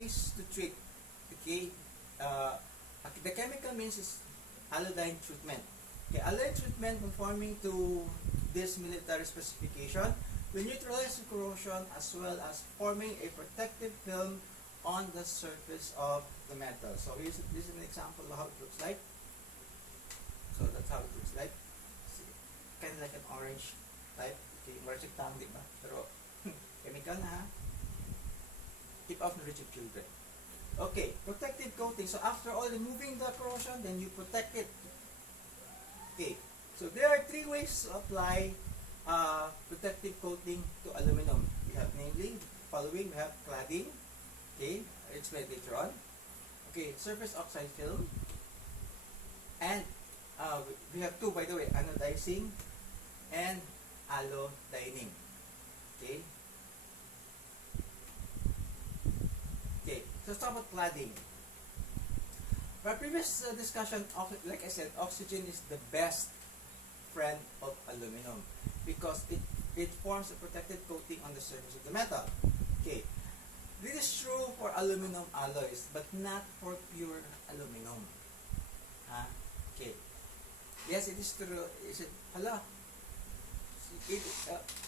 is to treat. Okay, uh, the chemical means is iodine treatment. Okay, iodine treatment conforming to this military specification will neutralize the corrosion as well as forming a protective film on the surface of the metal. So this is an example of how it looks like. So that's how it looks like. Kind of like an orange type. Okay, orange tang, di ba? Pero chemical na ha. Keep off nourished children. Okay, protective coating. So after all removing the corrosion, then you protect it. Okay, so there are three ways to apply protective coating to aluminum. We have namely following. We have cladding. Okay, I'll explain later on. Okay, surface oxide film, and we have two, by the way, anodizing and allodyning. Okay. Okay, so let's talk about cladding. For our previous discussion, like I said, oxygen is the best friend of aluminum because it forms a protective coating on the surface of the metal. Okay, this is true for aluminum alloys, but not for pure aluminum. Okay. Yes, it is true. Is it? Hala.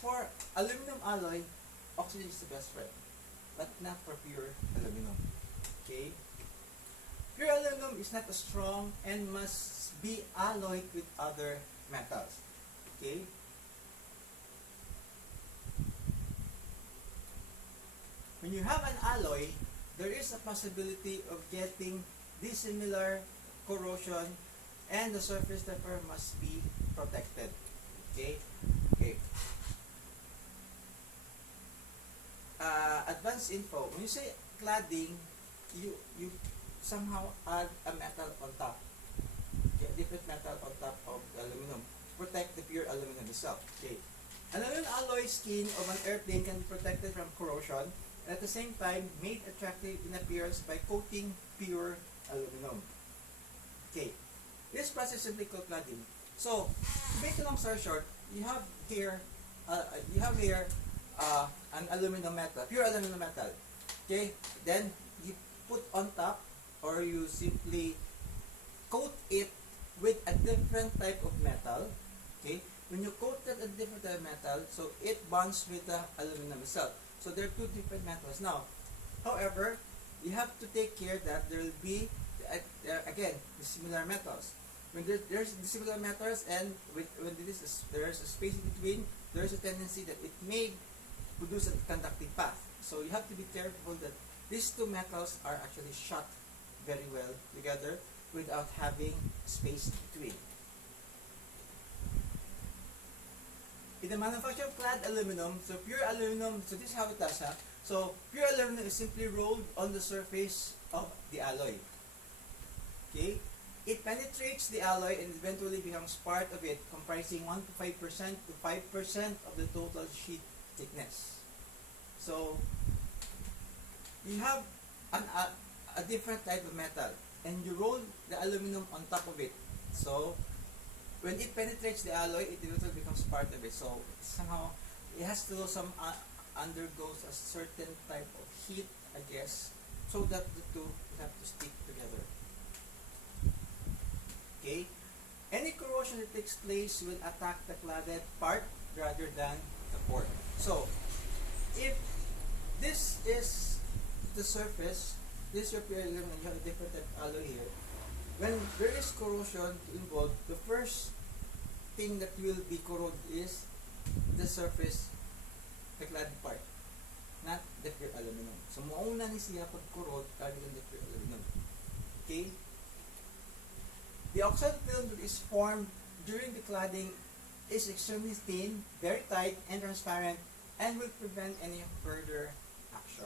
For aluminum alloy, oxygen is the best friend, but not for pure aluminum. Okay? Pure aluminum is not as strong and must be alloyed with other metals. Okay? When you have an alloy, there is a possibility of getting dissimilar corrosion and the surface therefore must be protected. Okay? Okay. Advanced info. When you say cladding, you somehow add a metal on top. Okay, a different metal on top of the aluminum. Protect the pure aluminum itself. Okay. An aluminum alloy skin of an airplane can be protected from corrosion and at the same time made attractive in appearance by coating pure aluminum. Okay. This process is simply called cladding. So, to make a long story short, you have here an aluminum metal, pure aluminum metal. Okay, then you put on top, or you simply coat it with a different type of metal. Okay, when you coat it a different type of metal, so it bonds with the aluminum itself. So there are two different metals. Now, however, you have to take care that there will be again the similar metals. When there's dissimilar metals and when there's a space in between, there's a tendency that it may produce a conductive path. So you have to be careful that these two metals are actually shot very well together without having space between. In the manufacture of clad aluminum, so pure aluminum, so this is how it does. So pure aluminum is simply rolled on the surface of the alloy. Okay? It penetrates the alloy and eventually becomes part of it, comprising 1 to 5% to 5% of the total sheet thickness. So, you have a different type of metal and you roll the aluminum on top of it. So, when it penetrates the alloy, it eventually becomes part of it. So, somehow, it has to undergoes a certain type of heat, I guess, so that the two have to stick together. Okay? Any corrosion that takes place will attack the cladded part rather than the port. So, if this is the surface, this is your pure aluminum, you have a different type of alloy here. When there is corrosion involved, the first thing that will be corroded is the surface, the cladded part, not the pure aluminum. So, mauna ni siya pag-corrode rather than the pure aluminum. Okay? The oxide film that is formed during the cladding is extremely thin, very tight, and transparent, and will prevent any further action.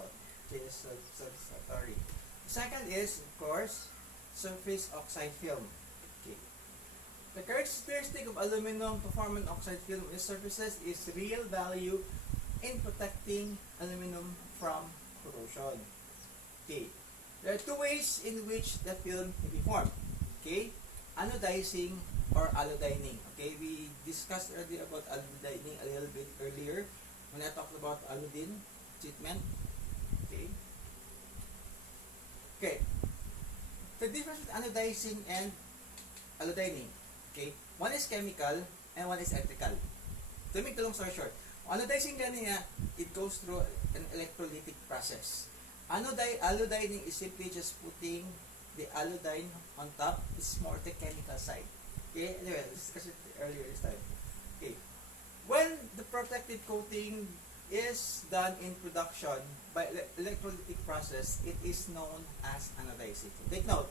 Okay, so sorry. The second is, of course, surface oxide film. Okay. The characteristic of aluminum performance oxide film is surfaces is real value in protecting aluminum from corrosion. Okay. There are two ways in which the film can be formed. Okay. Anodizing or allodyning. Okay, we discussed already about allodyning a little bit earlier when I talked about allodyne treatment. Okay, the difference with anodizing and allodyning. Okay? One is chemical and one is electrical. To make the long story short, anodizing ganyan, it goes through an electrolytic process. Allodyning is simply just putting the allodyne on top. It's more the chemical side. Okay? Anyway, let's discuss it earlier this time. Okay. When the protective coating is done in production by electrolytic process, it is known as anodizing. So take note,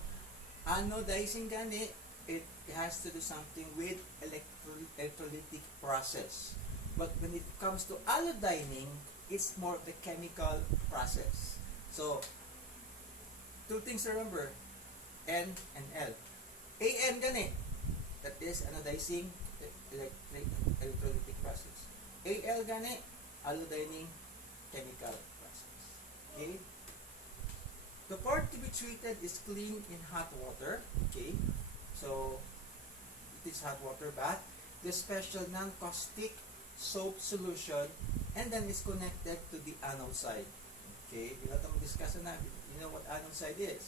anodizing gani, it has to do something with electrolytic process. But when it comes to allodyning, it's more the chemical process. So, two things to remember, N and L. AN gani, that is anodizing electrolytic process. AL gani, allodyning chemical process. Okay? The part to be treated is cleaned in hot water. Okay? So, it is hot water bath. The special non-caustic soap solution, and then is connected to the anode side. Okay? Hindi natin mag-discuss na. You know what anode side is.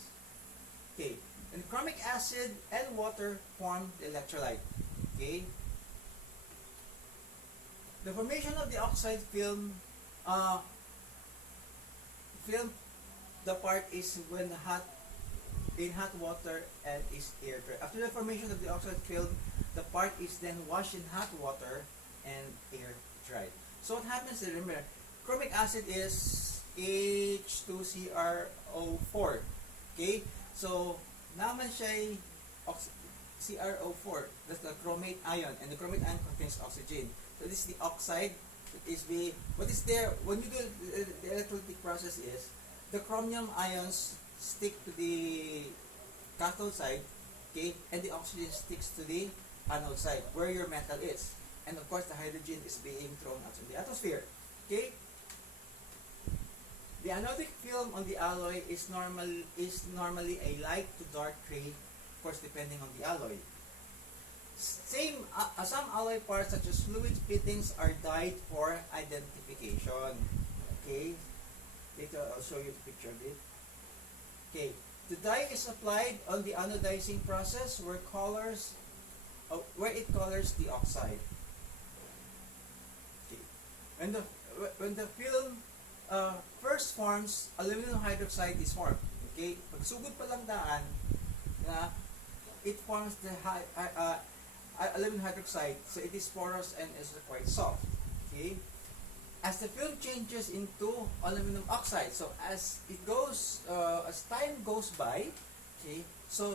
Okay? And chromic acid and water form the electrolyte. Okay? The formation of the oxide film, the part is when in hot water and is air dry. After the formation of the oxide film, the part is then washed in hot water and air dried. So what happens is, remember, chromic acid is H2CrO4. Okay? So, naman siya CrO4. That's the chromate ion, and the chromate ion contains oxygen. So this is the oxide. What is there when you do the electrolytic process is the chromium ions stick to the cathode side, okay, and the oxygen sticks to the anode side where your metal is, and of course the hydrogen is being thrown out in the atmosphere. Okay. The anodic film on the alloy is normally a light to dark gray, of course depending on the alloy. Some alloy parts such as fluid fittings are dyed for identification. Okay, later I'll show you the picture of it. Okay, the dye is applied on the anodizing process where it colors the oxide. Okay, when the film first forms, aluminum hydroxide is formed. Okay, pagsugod pa lang daan na it forms the aluminum hydroxide, so it is porous and is quite soft. Okay, as the film changes into aluminum oxide, so as time goes by, okay, so